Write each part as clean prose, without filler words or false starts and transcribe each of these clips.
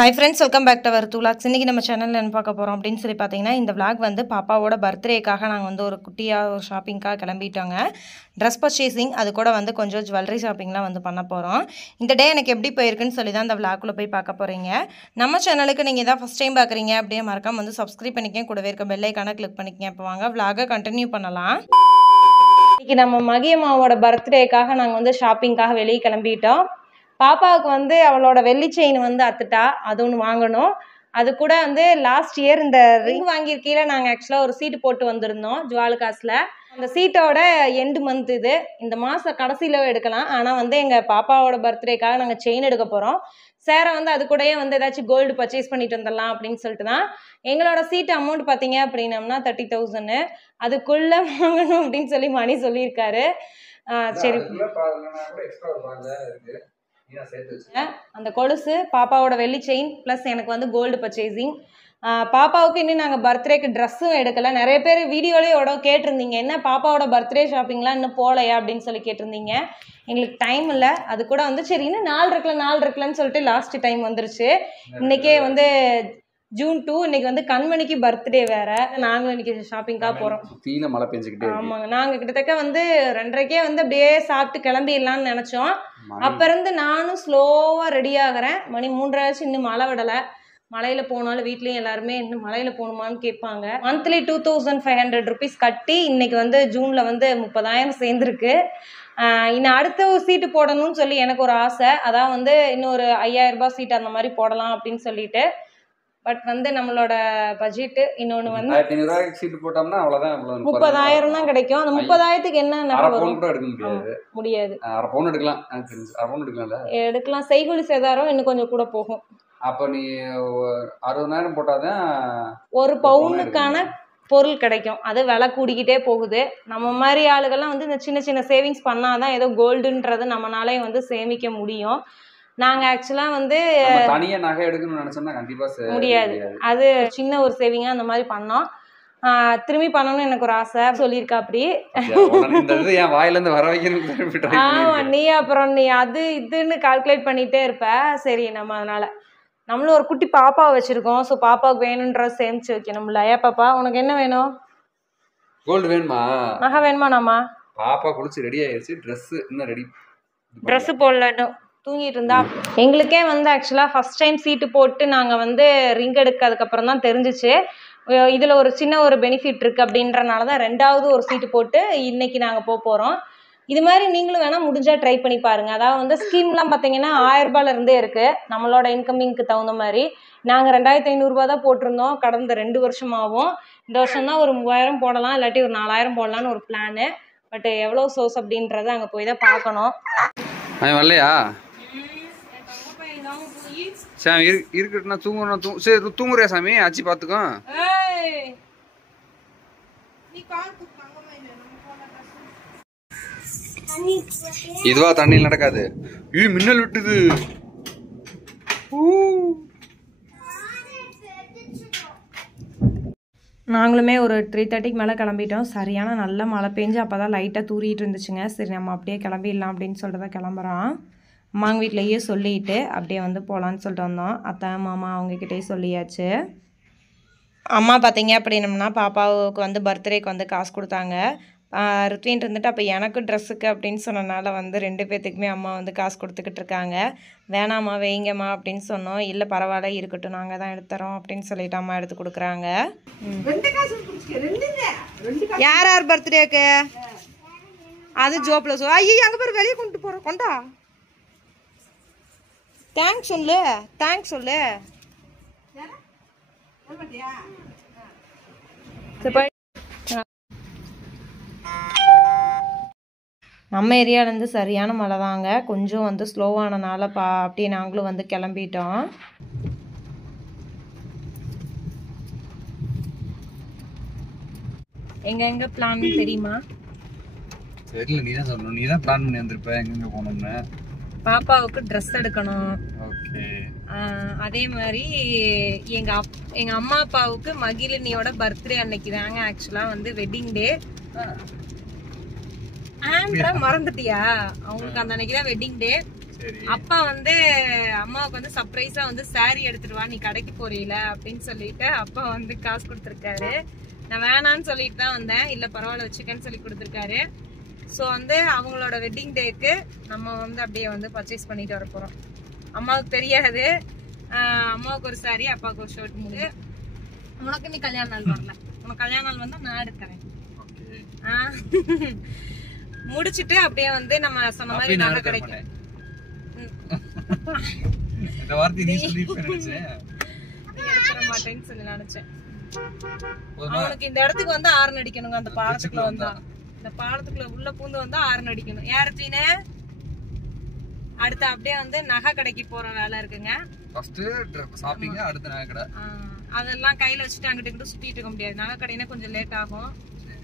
Hi friends, welcome back to our vlogs. இன்னைக்கு நம்ம சேனல்ல என்ன பார்க்க போறோம் அப்படினு சொல்லி பாத்தீங்கன்னா இந்த vlog வந்து பாப்பாவோட பர்த்டேக்காக நாங்க வந்து ஒரு குட்டியா ஷாப்பிங்காக கிளம்பிட்டோங்க. Dress purchasing அது கூட வந்து கொஞ்சம் jewelry shoppingலாம் வந்து பண்ண போறோம். இந்த டே எனக்கு எப்படி போயிருக்குன்னு சொல்லி தான் இந்த vlog குள்ள போய் பார்க்க போறீங்க. நம்ம சேனலுக்கு நீங்க இத first time பார்க்கறீங்க அப்படியே மறக்காம வந்து subscribe பண்ணிக்கங்க, கூடவே இருக்க bell icon-ஐ கிளிக் பண்ணிக்கங்க. இப்போ வாங்க vlog-ஐ கண்டினியூ பண்ணலாம். இன்னைக்கு நம்ம மகியம்மாவோட பர்த்டேக்காக நாங்க வந்து ஷாப்பிங்காக வெளிய கிளம்பிட்டோம். பாப்பாவுக்கு வந்து அவளோட வெள்ளி செயின் வந்து அத்துட்டா, அது ஒன்று வாங்கணும். அது கூட வந்து லாஸ்ட் இயர் இந்த ரிங் வாங்கியிருக்கையில நாங்கள் ஆக்சுவலாக ஒரு சீட்டு போட்டு வந்திருந்தோம் ஜுவாலுகாஸில். அந்த சீட்டோட எண்டு மந்த் இது, இந்த மாதம் கடைசியில் எடுக்கலாம். ஆனால் வந்து எங்கள் பாப்பாவோட பர்த்டேக்காக நாங்கள் செயின் எடுக்க போகிறோம். சேரை வந்து அது கூடயே வந்து ஏதாச்சும் கோல்டு பர்ச்சேஸ் பண்ணிட்டு வந்துடலாம் அப்படின்னு சொல்லிட்டு தான். எங்களோட சீட்டு அமௌண்ட் பார்த்தீங்க அப்படின்னம்னா 30,000. அதுக்குள்ளே வாங்கணும் அப்படின்னு சொல்லி மணி சொல்லியிருக்காரு. சரி, அந்த கொலுசு, பாப்பாவோட வெள்ளி செயின் பிளஸ் எனக்கு வந்து கோல்டு பர்ச்சேசிங். பாப்பாவுக்கு இன்னும் நாங்கள் பர்த்டேக்கு ட்ரெஸ்ஸும் எடுக்கல. நிறைய பேர் வீடியோலேயோட கேட்டிருந்தீங்க, என்ன பாப்பாவோட பர்த்டே ஷாப்பிங்லாம் இன்னும் போகலையா அப்படின்னு சொல்லி கேட்டிருந்தீங்க. எங்களுக்கு டைம் இல்லை. அது கூட வந்து சரி இன்னும் நாள் இருக்கலன்னு சொல்லிட்டு லாஸ்ட் டைம் வந்துருச்சு. இன்னைக்கே வந்து June 2, இன்னைக்கு வந்து கண்மணிக்கு பர்த்டே வேற. நாங்களும் இன்னைக்கு ஷாப்பிங்காக போகிறோம். மழை பெஞ்சுக்கிட்டே. ஆமாங்க, நாங்கள் கிட்டத்தட்ட வந்து 2:30க்கே வந்து அப்படியே சாப்பிட்டு கிளம்பிடலான்னு நினச்சோம். அப்போ இருந்து நானும் ஸ்லோவாக ரெடி ஆகிறேன். மணி 3:30 இன்னும் மழை விடலை. மலையில் போனாலும் வீட்லேயும் எல்லாருமே இன்னும் மலையில் போகணுமான்னு கேட்பாங்க. மந்த்லி 2500 rupees கட்டி இன்னைக்கு வந்து ஜூனில் வந்து 30,000 சேர்ந்துருக்கு. இன்னும் அடுத்த ஒரு சீட்டு போடணும்னு சொல்லி எனக்கு ஒரு ஆசை. அதான் வந்து இன்னொரு 5,000 ரூபாய் சீட்டு அந்த மாதிரி போடலாம் அப்படின்னு சொல்லிட்டு. பட் வந்து நம்மளோட பட்ஜெட் இன்னொன்று வந்து 1500 சீட்டு போட்டோம்னா அவ்வளோதான், 30,000 தான் கிடைக்கும். அந்த 30,000க்கு என்ன முடியாது. அரை பவுன் எடுக்கலாம், எடுக்கலாம். செய்கூலி சேதாரம் இன்னும் கொஞ்சம் கூட போகும். அப்போ நீ 60,000 போட்டாதான் ஒரு பவுனுக்கான பொருள் கிடைக்கும். அது விலை கூடிக்கிட்டே போகுது. நம்ம மாதிரி ஆளுகள்லாம் வந்து இந்த சின்ன சின்ன சேவிங்ஸ் பண்ணாதான் ஏதோ கோல்டுன்றது நம்மளாலே வந்து சேமிக்க முடியும். நாங்க ஆக்சுவலா வந்து தனியா நகை எடுக்கணும்னு நினைச்சோம்னா கண்டிப்பா முடியாது. அது சின்ன ஒரு சேவிங்கா அந்த மாதிரி பண்ணோம். திரும்பி பண்ணணும்னு எனக்கு ஒரு ஆசை சொல்லியிருக்கா. அப்படி என் வாயில இருந்து வர வைக்கணும். ஆமா, நீ அப்புறம் நீ அது இதுன்னு கால்குலேட் பண்ணிட்டே இருப்ப. சரி, நம்ம அதனால நம்மளும் ஒரு குட்டி பாப்பாவை வச்சிருக்கோம். ஸோ பாப்பாவுக்கு வேணும்ன்றத சேமிச்சு வைக்கணும்ல. ஏன் பாப்பா, உனக்கு என்ன வேணும்? கோல்டு வேணுமா? நகை வேணுமா? நாமா பாப்பா குளிச்சு ரெடி ஆயிடுச்சு. ட்ரெஸ் இன்னும் ரெடி, ட்ரெஸ் போடல, தூங்கிட்டு இருந்தா. எங்களுக்கே வந்து ஆக்சுவலாக ஃபர்ஸ்ட் டைம் சீட்டு போட்டு நாங்கள் வந்து ரிங் எடுக்கிறதுக்கப்புறம் தான் தெரிஞ்சிச்சு இதில் ஒரு சின்ன ஒரு பெனிஃபிட் இருக்குது அப்படின்றனால தான் 2வது ஒரு சீட்டு போட்டு இன்னைக்கு நாங்கள் போகிறோம். இது மாதிரி நீங்களும் வேணால் முடிஞ்சால் ட்ரை பண்ணி பாருங்கள். அதாவது வந்து ஸ்கீம்லாம் பார்த்தீங்கன்னா 1000 ரூபாயிலிருந்தே இருக்குது. நம்மளோட இன்கமிங்க்கு தகுந்த மாதிரி நாங்கள் 2,500 ரூபா தான் போட்டிருந்தோம் கடந்த 2 வருஷமாகவும். இந்த வருஷம் தான் ஒரு 3000 போடலாம், இல்லாட்டி ஒரு 4000 போடலான்னு ஒரு பிளானு. பட் எவ்வளோ சோர்ஸ் அப்படின்றத அங்கே போய் தான் பார்க்கணும். வரலையா? சாமி இருக்கட்டும்னா தூங்கணும். சரி தூங்குறியா சாமி? ஆச்சு பாத்துக்கோ. இதுவா தண்ணியில் நடக்காது. மின்னல் விட்டுது. நாங்களுமே ஒரு 3:30க்கு மேலே கிளம்பிட்டோம். சரியான நல்ல மழை பெஞ்சு அப்போ தான் லைட்டாக தூரிட்டு இருந்துச்சுங்க. சரி நம்ம அப்படியே கிளம்பிடலாம் அப்படின்னு சொல்லிட்டு தான் கிளம்புறோம். அம்மாங்க வீட்லேயே சொல்லிட்டு அப்படியே வந்து போகலான்னு சொல்லிட்டு வந்தோம். அத்தை மாமா அவங்கக்கிட்டே சொல்லியாச்சு. அம்மா பார்த்தீங்க அப்படின்னம்னா பாப்பாவுக்கு வந்து பர்த்டேக்கு வந்து காசு கொடுத்தாங்க. ருத்வின் இருந்துட்டு அப்போ எனக்கு ட்ரெஸ்ஸுக்கு அப்படின்னு சொன்னனால வந்து 2 பேர்த்துக்குமே அம்மா வந்து காசு கொடுத்துக்கிட்டு இருக்காங்க. வேணாம்மா வைங்கம்மா அப்படின்னு சொன்னோம். இல்லை பரவாயில்ல இருக்கட்டும், நாங்கள் தான் எடுத்துறோம் அப்படின்னு சொல்லிட்டு அம்மா எடுத்து கொடுக்குறாங்க. யார் யார் பர்த்டேக்கு? அது ஜோப்பில் ஐயோ அங்கே பேர் வெளியே கொண்டு போகிறோம். கொண்டா தேங்க்ஸ் சொல்லு, தேங்க்ஸ் சொல்லு. நம்ம ஏரியாவிலேருந்து சரியான மழை தாங்க. கொஞ்சம் வந்து ஸ்லோவானனால அப்படியே நாங்களும் வந்து கிளம்பிட்டோம். எங்க பிளான் தெரியுமா? தெரியல, நீ தான் சொல்லணும். நீ தான் பிளான் பண்ணி வந்திருப்ப எங்க போகணும்னு. பாப்பாவுக்கு ட்ரெஸ் எடுக்கணும். ஓகே. அதே மாதிரி எங்க அம்மா அப்பாவுக்கு மகிழினியோட பர்த்டே அன்னைக்கு தாங்க ஆக்சுவலா வந்து வெட்டிங் டே. மறந்துட்டியா? அவங்களுக்கு அந்த அன்னைக்கு தான் வெட்டிங் டே. அப்பா வந்து அம்மாவுக்கு வந்து சர்ப்ரைஸா வந்து சாரி எடுத்துட்டு வா நீ கடைக்கு போறீல அப்படின்னு சொல்லிட்டு அப்பா வந்து காசு கொடுத்துருக்காரு. நான் வேணான்னு சொல்லிட்டு தான் வந்தேன். இல்ல பரவாயில்ல வச்சுக்கன்னு சொல்லி கொடுத்துருக்காரு. ஸோ வந்து அவங்களோட வெட்டிங் டேக்கு நம்ம வந்து அப்படியே வந்து பர்ச்சேஸ் பண்ணிட்டு வர போறோம். அம்மாவுக்கு தெரியாது. அம்மாவுக்கு ஒரு சாரி, அப்பாவுக்கு ஒரு ஷர்ட். முடிஞ்சு உனக்கு நீ கல்யாண நாள் வரல. உனக்கு கல்யாண நாள் வந்தா நான் எடுக்கிறேன். முடிச்சிட்டு அப்படியே வந்து நம்ம சொன்ன மாதிரி நகை கிடைக்கும். இந்த வார்த்தை நீ சொல்லிட்டு நினைச்சேன். நீ எடுத்துற மாட்டேன்னு சொல்லி நினைச்சேன். அவனுக்கு இந்த இடத்துக்கு வந்து ஆரன் அடிக்கணுங்க. அந்த பாலத்துக்குள்ள வந்தா, இந்த பாலத்துக்குள்ள உள்ள பூந்து வந்தா ஆரன் அடிக்கணும். யாரு தீனு? அடுத்து அப்படியே வந்து நகை கடைக்கு போற வேலை இருக்குங்க. ஃபர்ஸ்ட் ஷாப்பிங், அடுத்து நகை கடை. அதெல்லாம் கையில வச்சுட்டு அங்கிட்டு இங்கிட்டு சுத்திட்டு இருக்க முடியாது. நகை கடைனா கொஞ்சம் லேட் ஆகும்.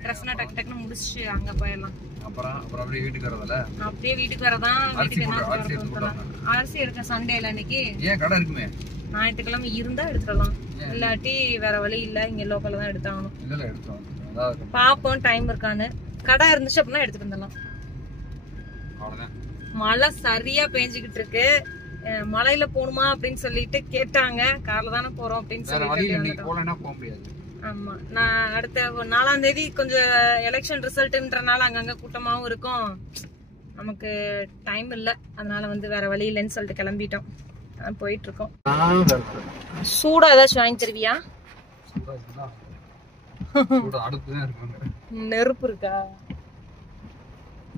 ட்ரெஸ்னா டக்கு டக்குன்னு முடிச்சு அங்க போயிடலாம். அப்புறம் அப்படியே வீட்டுக்கு வரதுல அப்படியே வீட்டுக்கு வரதான். வீட்டுக்கு அரிசி எடுக்க சண்டேல இன்னைக்கு. ஏன் கடை இருக்குமே, ஞாயிற்றுக்கிழமை இருந்தா எடுத்துடலாம். இல்லாட்டி வேற வழி இல்ல, இங்க லோக்கல்ல தான் எடுத்தாகணும். இல்ல எடுத்தோம் பாப்போம் டைம் இருக்கான்னு. கடை இருந்துச்சு அப்படின்னா எடுத்துட்டு வந்துடலாம். மழை சரியா பெஞ்சுக்கிட்டு இருக்கு. மலையில போகணுமா அப்படின்னு சொல்லிட்டு கேட்டாங்க. கார்ல தானே போறோம் அப்படின்னு சொல்லிட்டு. ஆமா, நான் அடுத்த 4ஆம் தேதி கொஞ்சம் எலெக்ஷன் ரிசல்ட்ன்றனால அங்கங்க கூட்டமாவும் இருக்கும். நமக்கு டைம் இல்ல, அதனால வந்து வேற வழி இல்லைன்னு சொல்லிட்டு கிளம்பிட்டோம். போயிட்டு இருக்கோம். சூடா ஏதாச்சும் வாங்கி தருவியா? நெருப்பு இருக்கா?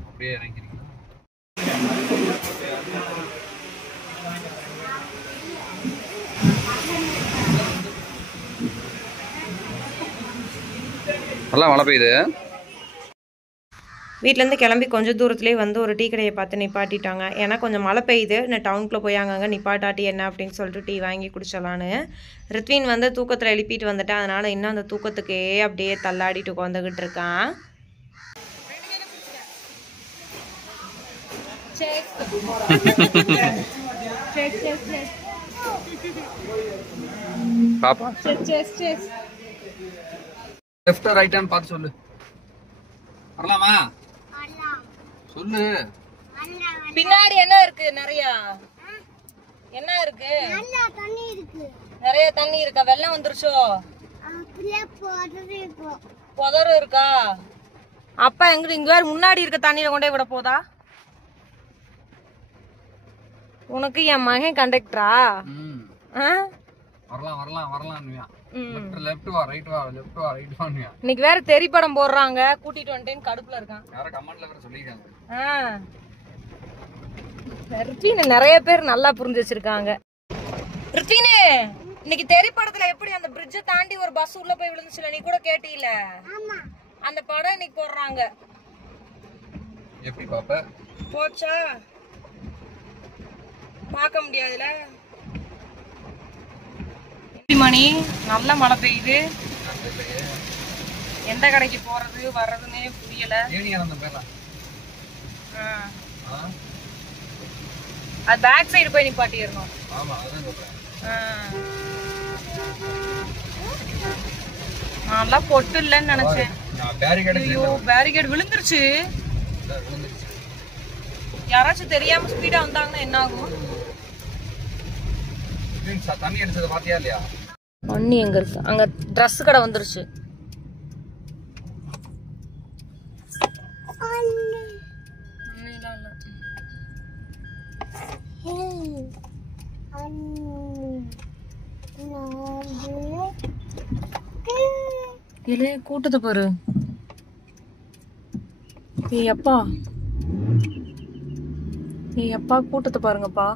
அப்படியே இறங்கிருக்கீங்க. நல்லா மழை பெய்யுது. வீட்டிலேருந்து கிளம்பி கொஞ்சம் தூரத்துலேயே வந்து ஒரு டீ கடையை பார்த்து நிப்பாட்டிட்டாங்க. ஏன்னா கொஞ்சம் மழை பெய்யுது, நான் டவுனுக்குள்ளே போய் அங்கங்கே நிப்பாட்டாட்டி என்ன அப்படின்னு சொல்லிட்டு டீ வாங்கி குடிச்சலான்னு. ரித்வின் வந்து தூக்கத்தில் எழுப்பிட்டு வந்துட்டேன். அதனால் இன்னும் அந்த தூக்கத்துக்கே அப்படியே தள்ளாடிட்டு உட்காந்துக்கிட்டு இருக்கான். பாப்பா லெஃப்ட் ரைட்டான்னு பார்த்து சொல்லு. வரலாமா? சொல்லு. பின்னாடி என்ன இருக்கு? நிறைய என்ன இருக்கு? நிறைய தண்ணி இருக்கா? வெள்ளம் வந்துருச்சோ? புதரு இருக்கா? அப்பா எங்க இங்க வேற முன்னாடி இருக்க தண்ணியில கொண்டே விட போதா? உனக்கு என் மகன் கண்டக்டரா? வரலாம் வரலாம் வரலாம். லெஃப்ட் வா ரைட் வா, லெஃப்ட் வா ரைட் வா. இன்னைக்கு வேற தெரி படம் போடுறாங்க, கூட்டிட்டு வந்துட்டேன்னு கடுப்புல இருக்கான். யார கமெண்ட்ல வேற சொல்லிருக்காங்க. ரித்வின் நிறைய பேர் நல்லா புரிஞ்சு வச்சிருக்காங்க. ரித்வின், இன்னைக்கு தெரி படத்துல எப்படி அந்த பிரிட்ஜை தாண்டி ஒரு பஸ் உள்ள போய் விழுந்துச்சுல, நீ கூட கேட்டீல? அந்த படம் இன்னைக்கு போடுறாங்க. எப்படி பாப்ப? போச்சா? பார்க்க முடியாதுல. மணி நல்ல மழை பெய்யுது. எந்த கடைக்கு போறது வர்றதுன்னே புரியல. அது பேக் சைடு போய் நிப்பாட்டிடணும். நல்லா பொட்டு இல்லன்னு நினைச்சேன். ஐயோ, பேரிகேட் விழுந்துருச்சு. யாராச்சும் தெரியாம ஸ்பீடா வந்தாங்கன்னா என்ன ஆகும்? தண்ணி அடிச்சது பாத்தியா இல்லையா? தண்ணி எங்க இருக்கு? அங்க ட்ரெஸ் கடை வந்துருச்சு. இல்ல கூட்டத்தை பாரு. ஏய் அப்பா, ஏய் அப்பா, கூட்டத்தை பாருங்கப்பா.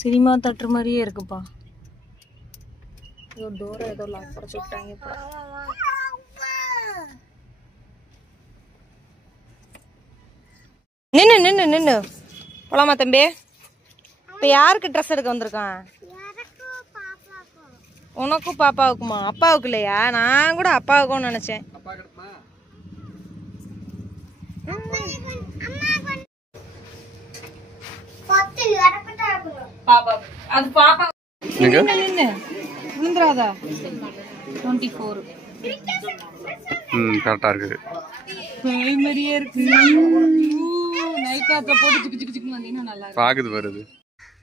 சினிமா தட்டுற மாதிரியே இருக்குப்பா. ஏதோ டோரை ஏதோ லாக் பண்ண சொல்லிட்டாங்கப்பா. நின்னு நின்னு நின்னு போலாமா தம்பி? இப்ப யாருக்கு ட்ரெஸ் எடுக்க வந்திருக்கான்? உனக்கும் பாப்பாவுக்குமா? அப்பாவுக்கு இல்லையா? நான் கூட அப்பாவுக்கும் நினைச்சேன். அது பாப்பா விழுந்துராதா? 24 கரெக்டா இருக்குது. மாதிரியே இருக்கு. பாக்குது வருது.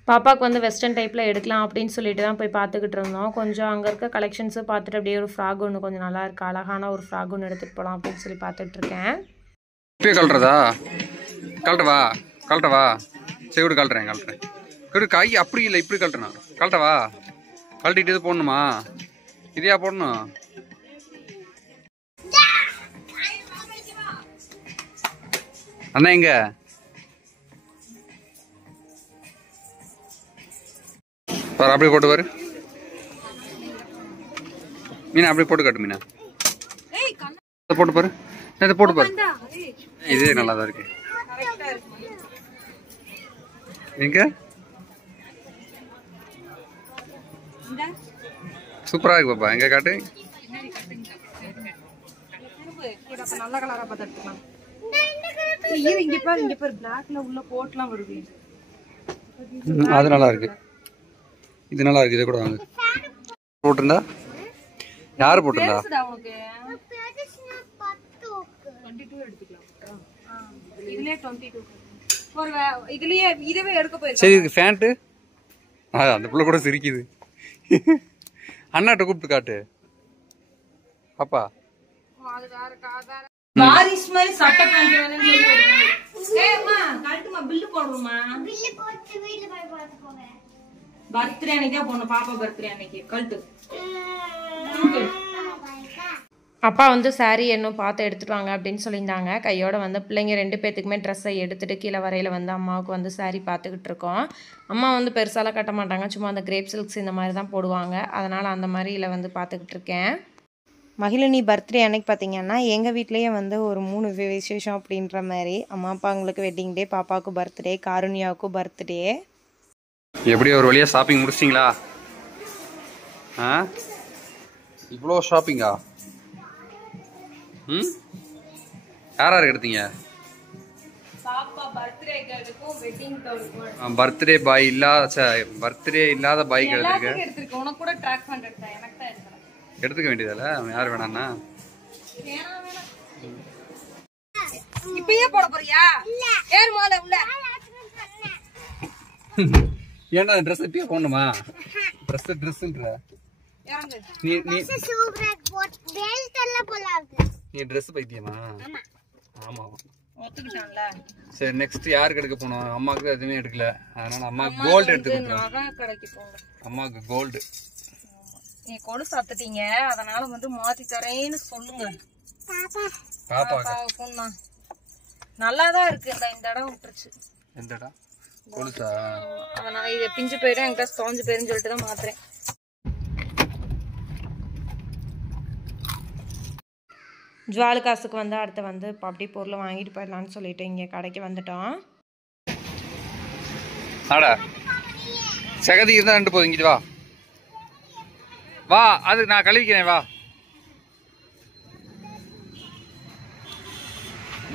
பாப்பாவுக்கு வந்து வெஸ்டர்ன் டைப்பில் எடுக்கலாம் அப்படின்னு சொல்லிட்டு தான் போய் பார்த்துக்கிட்டு இருந்தோம். கொஞ்சம் அங்கே இருக்க கலெக்ஷன்ஸை பார்த்துட்டு அப்படியே ஒரு ஃப்ராக் ஒன்று கொஞ்சம் நல்லா இருக்குது, அழகான ஒரு ஃப்ராக் ஒன்று எடுத்துகிட்டு போகலாம் அப்படின்னு சொல்லி பார்த்துட்ருக்கேன். இப்பயே கழட்டுறதா? கழட்டவா? கழட்டவா? சரி விடு, கழட்டுறேன். கை அப்படி இல்லை, இப்படி கழட்டுறேன். கழட்டவா? கழட்டிட்டு இது போடணுமா? இதையா போடணும்? அண்ணா எங்க? பாரு அப்படியே போட்டு பாரு மீனா, அப்படியே போட்டு காட்டு மீனா. போட்டு பாரு, இதை போட்டு பாரு. இது நல்லா தான் இருக்கு. எங்க சூப்பரா இருக்கு பாப்பா, எங்க காட்டு. நல்ல கலரா பார்த்து எடுத்துக்கலாம். இங்க பாரு பிளாக்ல உள்ள கோட்லாம் வருது. அது நல்லா இருக்கு, இது நல்லா இருக்கு. இதை கூட வாங்க. போட்டிருந்தா யாரு போட்டிருந்தா? சரி, இதுக்கு ஃபேண்ட் அந்த பிள்ளை கூட சிரிக்குது. அண்ணாட்ட கூப்பிட்டு காட்டு பாப்பா. பர்த்டே அன்னைக்கு போனோம், பாப்பா பர்த்டே அன்னைக்கு கழட்டு. அப்பா வந்து சாரீ இன்னும் பார்த்து எடுத்துட்டு வாங்க அப்படின்னு சொல்லியிருந்தாங்க. கையோட வந்து பிள்ளைங்க 2 பேத்துக்குமே ட்ரெஸ்ஸை எடுத்துகிட்டு கீழே வரையில் வந்து அம்மாவுக்கு வந்து சாரீ பார்த்துக்கிட்டு இருக்கோம். அம்மா வந்து பெருசாலாம் கட்ட மாட்டாங்க, சும்மா அந்த கிரேப் சில்க்ஸ் இந்த மாதிரி தான் போடுவாங்க. அதனால் அந்த மாதிரியில் வந்து பார்த்துக்கிட்டு இருக்கேன். மகிழினி பர்த்டே அன்னைக்கு பார்த்தீங்கன்னா எங்கள் வீட்லேயே வந்து ஒரு 3 விசேஷம் அப்படின்ற மாதிரி. அம்மா அப்பாங்களுக்கு வெட்டிங் டே, பாப்பாவுக்கு பர்த்டே, காருண்யாவுக்கு பர்த்டே. எப்படி ஒரு வழியா ஷாப்பிங் முடிச்சிங்களா? இவ்வளோ ஷாப்பிங்கா? யார் எடுத்தீங்க? பர்த்டே பாய் பர்த்டே இல்லாத பைக் எடுத்துக்க. உனக்கு கூட ட்ராக் பண்ண எடுத்தேன், எனக்கு தான் எடுத்துக்க வேண்டியதால யார் வேணாம்னா? இப்பயே போட போறியா? ஏர் மோத உள்ள. ஏன்டா Dress இப்பயே போடணுமா? Dressன்ற நீ Dress பைத்தியமா? ஆமா ஒத்துக்கிட்டான்ல. சரி, நெக்ஸ்ட் யாருக்கு எடுக்க போனோம்? அம்மாக்கு எதுவுமே எடுக்கல, அதனால அம்மா கோல்டு எடுத்துக்கிட்டோம். நகை கடைக்கு போங்க, அம்மாக்கு கோல்டு. நீ கொடு சாத்துட்டீங்க, அதனால வந்து மாத்தி தரேன்னு சொல்லுங்க. பாப்பா பொண்ணா நல்லாதான் இருக்கு. இந்த இடம் விட்டுருச்சு. எந்த இடம்? கொலுசா? அதனால இதை பிஞ்சு போயிடும், என்கிட்ட தொலைஞ்சு போயிருன்னு சொல்லிட்டு தான் மாத்துறேன். ஜுவாலு காசுக்கு வந்து அடுத்து வந்து அப்படி பொருளை வாங்கிட்டு போயிடலான்னு சொல்லிட்டு இங்கே கடைக்கு வந்துட்டோம். ஆடா சகதி இருந்தா ரெண்டு போதும். இங்கிட்டு வா வா, அது நான் கழுவிக்கிறேன். வா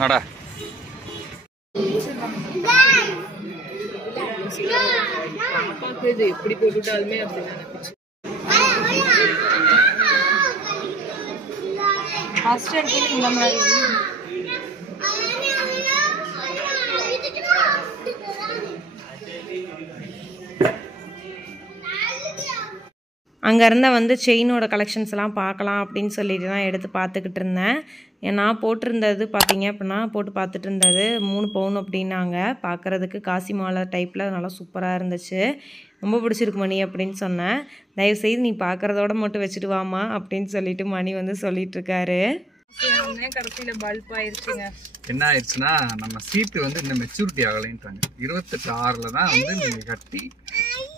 நடா. எப்படி போட்டுட்டாலுமே அப்படிதான் இந்த மாதிரி. அங்கே இருந்த வந்து செயினோட கலெக்ஷன்ஸ் எல்லாம் பார்க்கலாம் அப்படின்னு சொல்லிட்டு தான் எடுத்து பார்த்துக்கிட்டு இருந்தேன். நான் போட்டிருந்தது பார்த்தீங்க அப்படின்னா, போட்டு பார்த்துட்டு இருந்தது 3 பவுன் அப்படின்னாங்க. பார்க்குறதுக்கு காசி மாலை டைப்பில் நல்லா சூப்பராக இருந்துச்சு. ரொம்ப பிடிச்சிருக்கு மணி அப்படின்னு சொன்னேன். தயவுசெய்து நீ பார்க்குறதோட மட்டும் வச்சுட்டு வாமா அப்படின்னு சொல்லிட்டு மணி வந்து சொல்லிட்டு இருக்காரு. கடைசியில் பல்ப் ஆயிடுச்சுங்க. என்ன ஆயிடுச்சுன்னா, நம்ம சீட்டு வந்து இந்த மெச்சூரிட்டி ஆகலைன்றாங்க. 28/6 தான் வந்து நீங்க கட்டி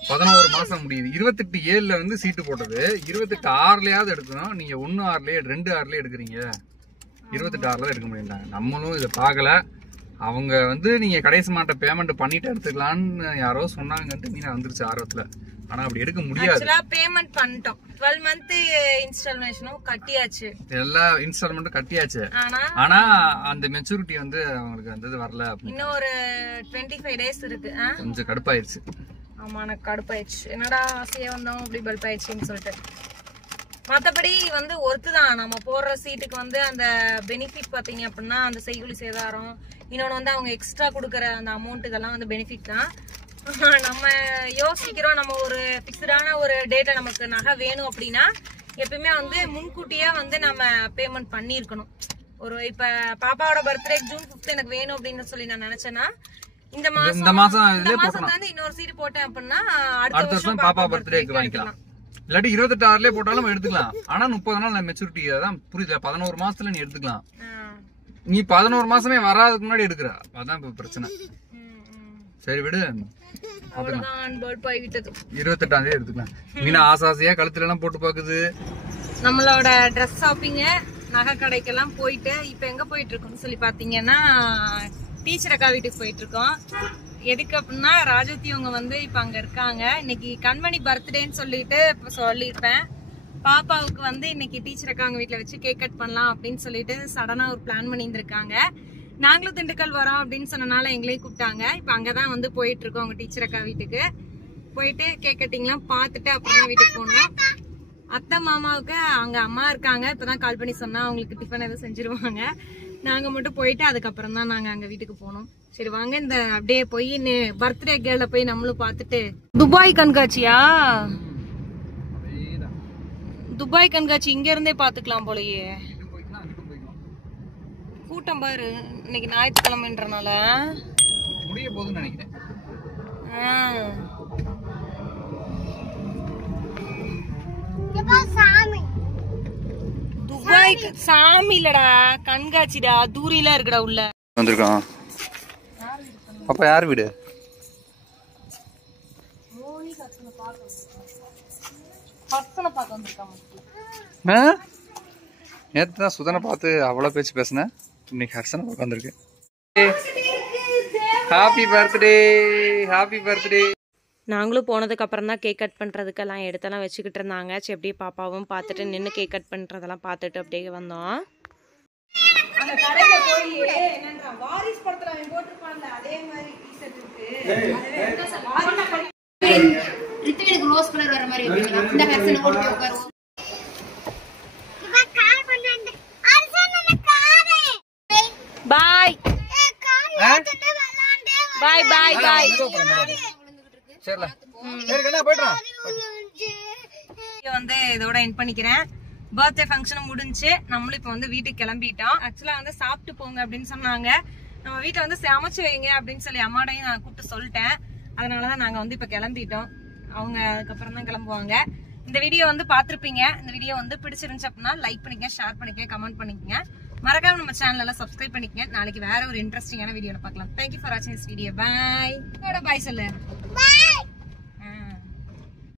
11 மாசம் முடியுது. 28/7 வந்து சீட்டு போட்டது. 28/6லயாவது எடுக்கணும். நீங்க 1/6லயே 2/6லயே எடுக்கிறீங்க. 28/6 எடுக்க முடியும்டாங்க. நம்மளும் இதை பார்க்கல. அவங்க வந்து நீங்க கடைசி மாட்ட பேமெண்ட் பண்ணிட்டு எடுத்துக்கலான்னு யாரோ சொன்னாங்கன்ட்டு மீனா வந்துருச்சு ஆர்வத்துல. ஆனா அப்படி எடுக்க முடியாது. பேமெண்ட் பண்ணிட்டோம். 12 மந்த் இன்ஸ்டால்மேஷனும் கட்டியாச்சு. எல்லா இன்ஸ்டால்மெண்ட்டும் கட்டியாச்சு. ஆனா அந்த மெச்சூரிட்டி வந்து அவங்களுக்கு அந்த வரல. இன்னும் ஒரு 25 days இருக்கு. கொஞ்சம் கடுப்பாயிருச்சு. ஆமா, எனக்கு கடுப்பாயிடுச்சு. என்னடா ஆசையா வந்தோம் அப்படி பல்ப் ஆயிடுச்சுன்னு சொல்லிட்டு. மற்றபடி வந்து ஒர்த்து தான். நம்ம போடுற சீட்டுக்கு வந்து அந்த பெனிஃபிட் பார்த்தீங்க அப்படின்னா அந்த செய்கூலி சேதாரம், இன்னொன்று வந்து அவங்க எக்ஸ்ட்ரா கொடுக்குற அந்த அமௌண்ட், இதெல்லாம் வந்து பெனிஃபிட் தான். நம்ம யோசிக்கிறோம், நம்ம ஒரு ஃபிக்ஸ்டான ஒரு டேட்டை நமக்கு நகை வேணும் அப்படின்னா எப்பயுமே வந்து முன்கூட்டியே வந்து நம்ம பேமெண்ட் பண்ணியிருக்கணும். ஒரு இப்ப பாப்பாவோட பர்த்டே ஜூன் 5 எனக்கு வேணும் அப்படின்னு சொல்லி நான் நினைச்சேன்னா இந்த மாசம் வந்து இன்னொரு சீட் போட்டேன் அப்படின்னா அடுத்த வருஷம் பாப்பா பர்த்டேக்கு வாங்கிக்கலாம். இல்லாட்டி 28 போட்டாலும் எடுத்துக்கலாம். ஆனா 30 நாள் மெச்சூரிட்டி தான் புரியுது. 11 மாசத்துல நீ எடுத்துக்கலாம். நீ 11 மாசமே வராதுக்கு முன்னாடி எடுக்கிற, அதான் இப்ப பிரச்சனை. சரி விடு, 28 எடுத்துக்கலாம். மீனா ஆசாசியா கழுத்துல எல்லாம் போட்டு பாக்குது. நம்மளோட ட்ரெஸ் ஷாப்பிங் நகை கடைக்கெல்லாம் போயிட்டு இப்ப எங்க போயிட்டு இருக்கோம்னு சொல்லி பாத்தீங்கன்னா டீச்சர் அக்கா வீட்டுக்கு போயிட்டு இருக்கோம். எதுக்கு அப்படின்னா ராஜவதி அவங்க வந்து இப்ப அங்க இருக்காங்க. இன்னைக்கு கண்மணி பர்த்டேன்னு சொல்லிட்டு இப்ப சொல்லியிருப்பேன். பாப்பாவுக்கு வந்து இன்னைக்கு டீச்சர் அக்கா அவங்க வீட்டுல வச்சு கேக் கட் பண்ணலாம் அப்படின்னு சொல்லிட்டு சடனா ஒரு பிளான் பண்ணியிருந்திருக்காங்க. நாங்களும் திண்டுக்கல் வரோம் அப்படின்னு சொன்னனால எங்களையும் கூப்பிட்டாங்க. இப்ப அங்கதான் வந்து போயிட்டு இருக்கோம் அவங்க டீச்சர் அக்கா வீட்டுக்கு. போயிட்டு கேக் கட்டிங்லாம் பார்த்துட்டு அப்புறம் தான் வீட்டுக்கு போனோம். அத்தை மாமாவுக்கு அங்க அம்மா இருக்காங்க. இப்பதான் கால் பண்ணி சொன்னா அவங்களுக்கு டிஃபன் எதுவும் செஞ்சிருவாங்க. நாங்க மட்டும் போயிட்டு அதுக்கப்புறம் தான் நாங்க அங்க வீட்டுக்கு போனோம். சரி வாங்க இந்த அப்படியே போய் பர்த்டே கேர்ல போய் நம்மளும் பார்த்துட்டு. துபாய் கண்காட்சியா? துபாய் கண்காட்சி இங்க இருந்தே பாத்துக்கலாம் போலயே. கூட்டம் பாரு, இன்னைக்கு ஞாயிற்றுக்கிழமைன்றனால முடிய போகுதுன்னு நினைக்கிறேன். துபாய் சாமி இல்லடா, கண்காட்சிடா, தூரில இருக்குடா உள்ள வந்திருக்கோம். அப்ப யார் வீடு? நேற்று தான் சுதனை பார்த்து அவ்வளோ பேச்சு பேசினேன். இன்னைக்கு ஹர்ஷனை பார்க்க வந்திருக்கு. Happy birthday, happy birthday. நாங்களும் போனதுக்கு அப்புறம் தான் கேக் கட் பண்ணுறதுக்கெல்லாம் எடுத்தெல்லாம் வச்சுக்கிட்டு இருந்தாங்க. சரி அப்படியே பாப்பாவும் பார்த்துட்டு நின்று கேக் கட் பண்ணுறதெல்லாம் பார்த்துட்டு அப்படியே வந்தோம். அந்த கடையில போய் என்னன்ற வாரிஸ் படத்துல அவன் போட்டுப்பான்ல அதே மாதிரி டீ-ஷர்ட் இருக்கு. ரித்திகனுக்கு ரோஸ் கலர் வர மாதிரி வைக்கலாம். இந்த ஹர்ஷனை ஓடிட்டு உட்காரு. பாய் பாய் பாய் பாய். வந்து இதோட எண்ட் பண்ணிக்கிறேன். பர்த்டே ஃபங்க்ஷன் முடிஞ்சு நம்மளும் இப்ப வந்து வீட்டுக்கு கிளம்பிட்டோம். ஆக்சுவலா வந்து சாப்பிட்டு போங்க அப்படின்னு சொன்னாங்க. நம்ம வீட்டை வந்து சமைச்சு வைங்க அப்படின்னு சொல்லி அம்மாடையும் நான் கூப்பிட்டு சொல்லிட்டேன். அதனாலதான் நாங்க வந்து இப்ப கிளம்பிட்டோம். அவங்க அதுக்கப்புறம் தான் கிளம்புவாங்க. இந்த வீடியோ வந்து பாத்திருப்பீங்க. இந்த வீடியோ வந்து பிடிச்சிருந்துச்சு அப்படின்னா லைக் பண்ணிக்க, ஷேர் பண்ணிக்க, கமெண்ட் பண்ணிக்கங்க. மறக்காம நம்ம சேனல் எல்லாம் சப்ஸ்கிரைப் பண்ணிக்கங்க. நாளைக்கு வேற ஒரு இன்ட்ரெஸ்டிங்கான வீடியோல பார்க்கலாம். தேங்க்யூ ஃபார் வாட்சிங் திஸ் வீடியோ. பாய். பாய் சொல்லு.